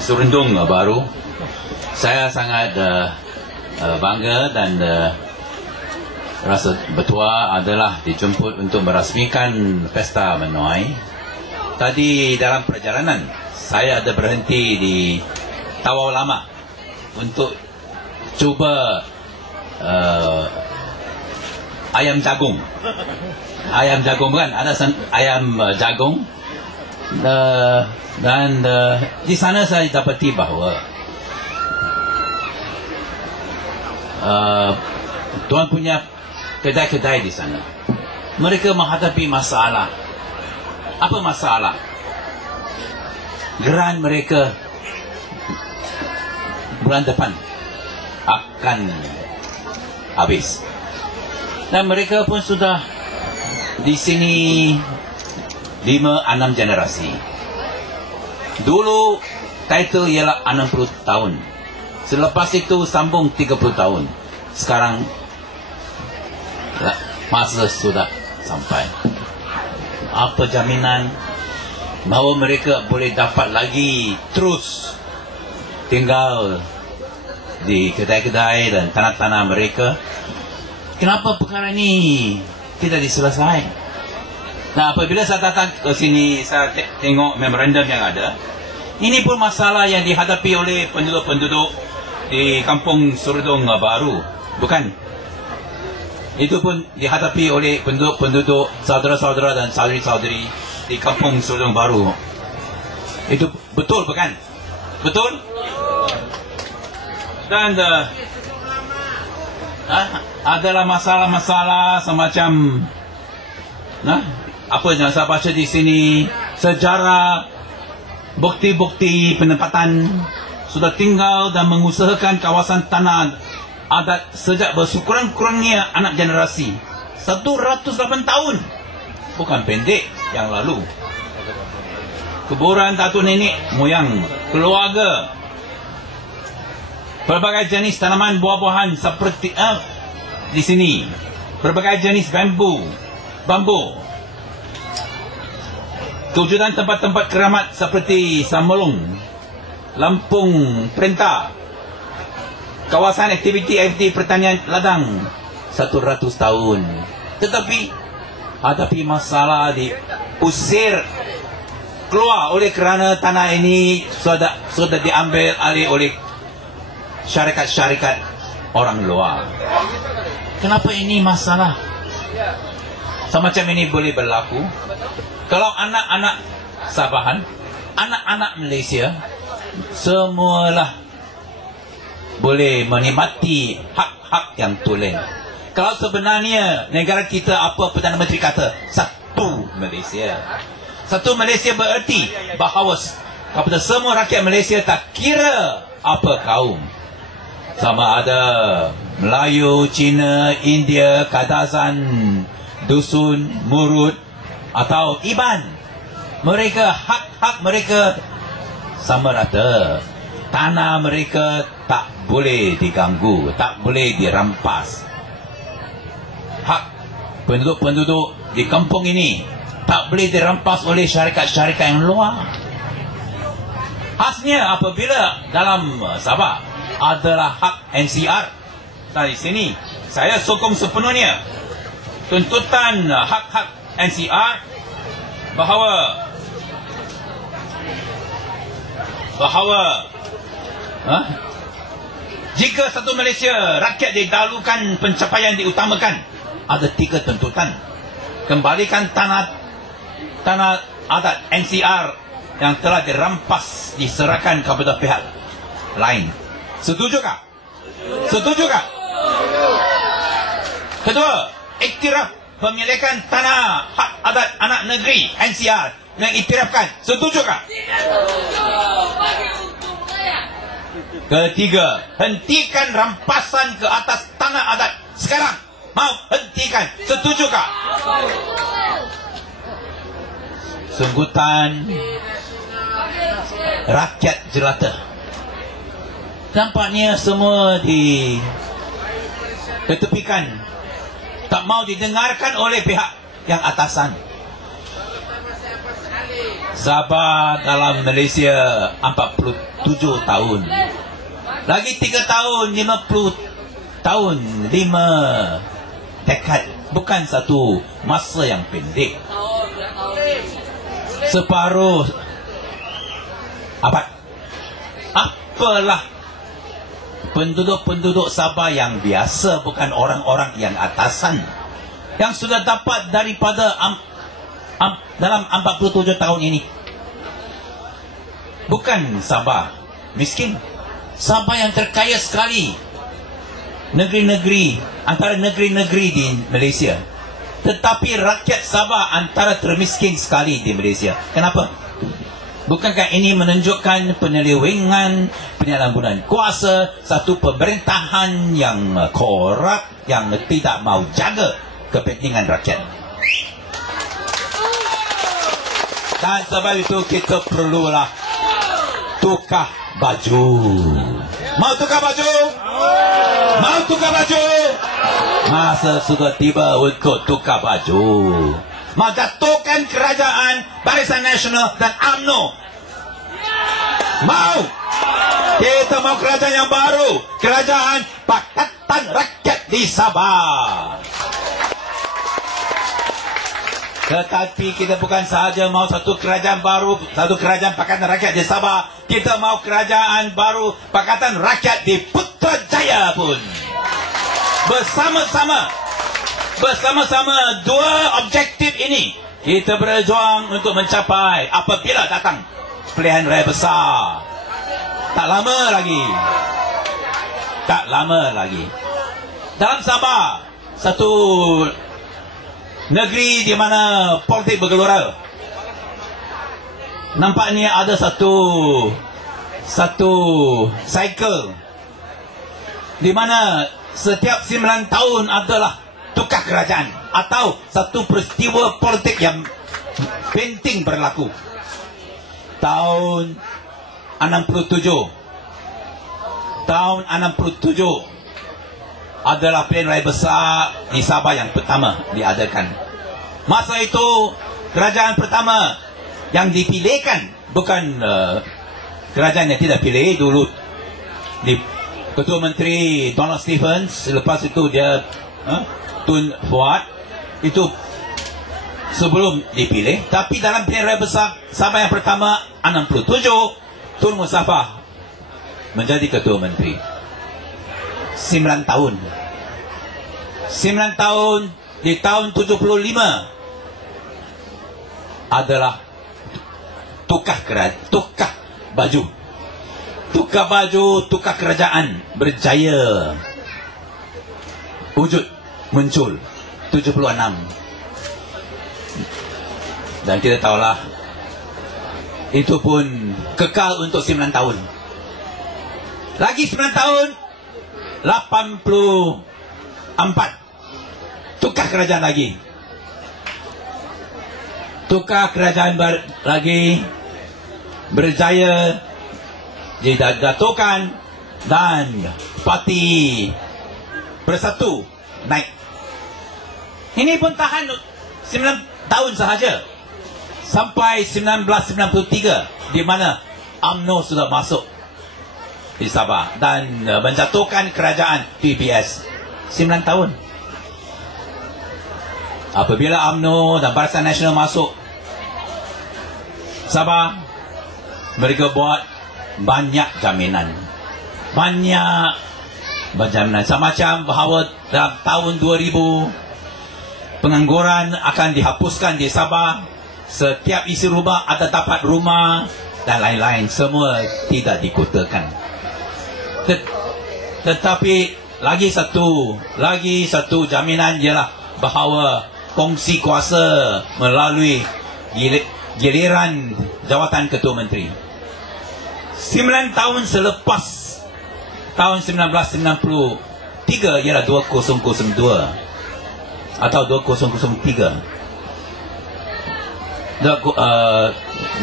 Serundung baru. Saya sangat bangga dan rasa bertuah adalah dijemput untuk merasmikan Pesta Menuai. Tadi dalam perjalanan saya ada berhenti di Tawau Lama untuk cuba ayam jagung. Ayam jagung bukan? Ada ayam jagung. Dan di sana saya dapati bahawa tuan punya kedai-kedai di sana, mereka menghadapi masalah. Apa masalah? Geran mereka bulan depan akan habis. Dan mereka pun sudah di sini 5-6 generasi. Dulu title ialah 60 tahun. Selepas itu sambung 30 tahun. Sekarang masa sudah sampai. Apa jaminan bahawa mereka boleh dapat lagi terus tinggal di kedai-kedai dan tanah-tanah mereka? Kenapa perkara ini tidak diselesaikan? Nah, apabila saya datang ke sini, saya tengok memorandum yang ada. Ini pun masalah yang dihadapi oleh penduduk-penduduk di kampung Serundung baru. Bukan? Itu pun dihadapi oleh penduduk-penduduk, saudara-saudara dan saudari-saudari di kampung Serundung baru. Itu betul bukan? Betul? Dan adalah masalah-masalah semacam apa yang saya baca di sini, sejarah, bukti-bukti penempatan, sudah tinggal dan mengusahakan kawasan tanah adat sejak bersekurang-kurangnya anak generasi 108 tahun. Bukan pendek yang lalu. Kuburan datuk nenek moyang, keluarga, berbagai jenis tanaman buah-buahan seperti di sini, berbagai jenis bambu, kewujudan tempat-tempat keramat seperti Samolong, Lampung Perintah, kawasan aktiviti pertanian ladang 100 tahun. Tetapi hadapi masalah diusir keluar oleh kerana tanah ini sudah diambil alih oleh syarikat-syarikat orang luar. Kenapa ini masalah semacam ini boleh berlaku? Kalau anak-anak Sabahan, anak-anak Malaysia, semualah boleh menikmati hak-hak yang tulen. Kalau sebenarnya negara kita, apa Perdana Menteri kata, satu Malaysia. Satu Malaysia bererti bahawa kepada semua rakyat Malaysia, tak kira apa kaum, sama ada Melayu, Cina, India, Kadazan, Dusun, Murut atau Iban, mereka hak-hak mereka sama rata. Tanah mereka tak boleh diganggu, tak boleh dirampas. Hak penduduk-penduduk di kampung ini tak boleh dirampas oleh syarikat-syarikat yang luar. Khasnya apabila dalam Sabah adalah hak NCR. Dari sini saya sokong sepenuhnya tuntutan hak-hak NCR bahawa jika satu Malaysia rakyat didahulukan, pencapaian diutamakan, ada 3 tuntutan. Kembalikan tanah adat NCR yang telah dirampas, diserahkan kepada pihak lain. Setujukah? Setujukah? Kedua, iktiraf pemilikan tanah hak adat anak negeri NCR yang iktirafkan. Setujukah? Ketiga, hentikan rampasan ke atas tanah adat sekarang. Mau hentikan. Setujukah? Sunggutan rakyat jelata. Nampaknya semua diketepikan, tak mau didengarkan oleh pihak yang atasan. Sabah dalam Malaysia 47 tahun. Lagi 3 tahun 50 tahun, 5 dekad. Bukan satu masa yang pendek. Separuh abad. Apalah penduduk-penduduk Sabah yang biasa, bukan orang-orang yang atasan, yang sudah dapat daripada dalam 47 tahun ini. Bukan Sabah miskin, Sabah yang terkaya sekali antara negeri-negeri di Malaysia. Tetapi rakyat Sabah antara termiskin sekali di Malaysia. Kenapa? Bukankah ini menunjukkan penyelewengan, penyalahgunaan kuasa, satu pemerintahan yang korup, yang tidak mau jaga kepentingan rakyat? Dan sebab itu kita perlulah tukar baju. Mau tukar baju? Mau tukar baju? Masa sudah tiba untuk tukar baju. Mau jatuhkan kerajaan Barisan Nasional dan UMNO. Mau. Kita mau kerajaan yang baru, kerajaan Pakatan Rakyat di Sabah. Tetapi kita bukan sahaja mau satu kerajaan baru, satu kerajaan Pakatan Rakyat di Sabah. Kita mau kerajaan baru Pakatan Rakyat di Putrajaya pun. Bersama-sama dua objektif ini kita berjuang untuk mencapai apabila datang pilihan raya besar. Tak lama lagi. Dalam Sabah, satu negeri di mana politik bergelora, nampaknya ada satu cycle di mana setiap 9 tahun adalah tukar kerajaan atau satu peristiwa politik yang penting berlaku. Tahun 67 adalah pilihan raya besar di Sabah yang pertama diadakan. Masa itu kerajaan pertama yang dipilihkan bukan kerajaan yang tidak pilih dulu. Ketua Menteri Donald Stephens, lepas itu dia Tun Fuad, itu sebelum dipilih. Tapi dalam pilihan raya besar Sabah yang pertama 67, Tun Muzaffar menjadi Ketua Menteri. 9 tahun. Di tahun 75 adalah tukar baju. Tukar kerajaan berjaya muncul 76. Dan kita tahulah itu pun kekal untuk 9 tahun. Lagi 9 tahun 84. Tukar kerajaan lagi. Lagi berjaya dijatuhkan dan Parti Bersatu naik. Ini pun tahan 9 tahun sahaja sampai 1993 di mana UMNO sudah masuk di Sabah dan menjatuhkan kerajaan PBS. 9 tahun. Apabila UMNO dan Barisan Nasional masuk Sabah, mereka buat banyak jaminan. Semacam bahawa dalam tahun 2000 pengangguran akan dihapuskan di Sabah. Setiap isi rumah ada dapat rumah dan lain-lain. Semua tidak dikutakan. Tetapi lagi satu jaminan ialah bahawa kongsi kuasa melalui giliran jawatan Ketua Menteri. 9 tahun selepas tahun 1993 ialah 2002 atau 2003.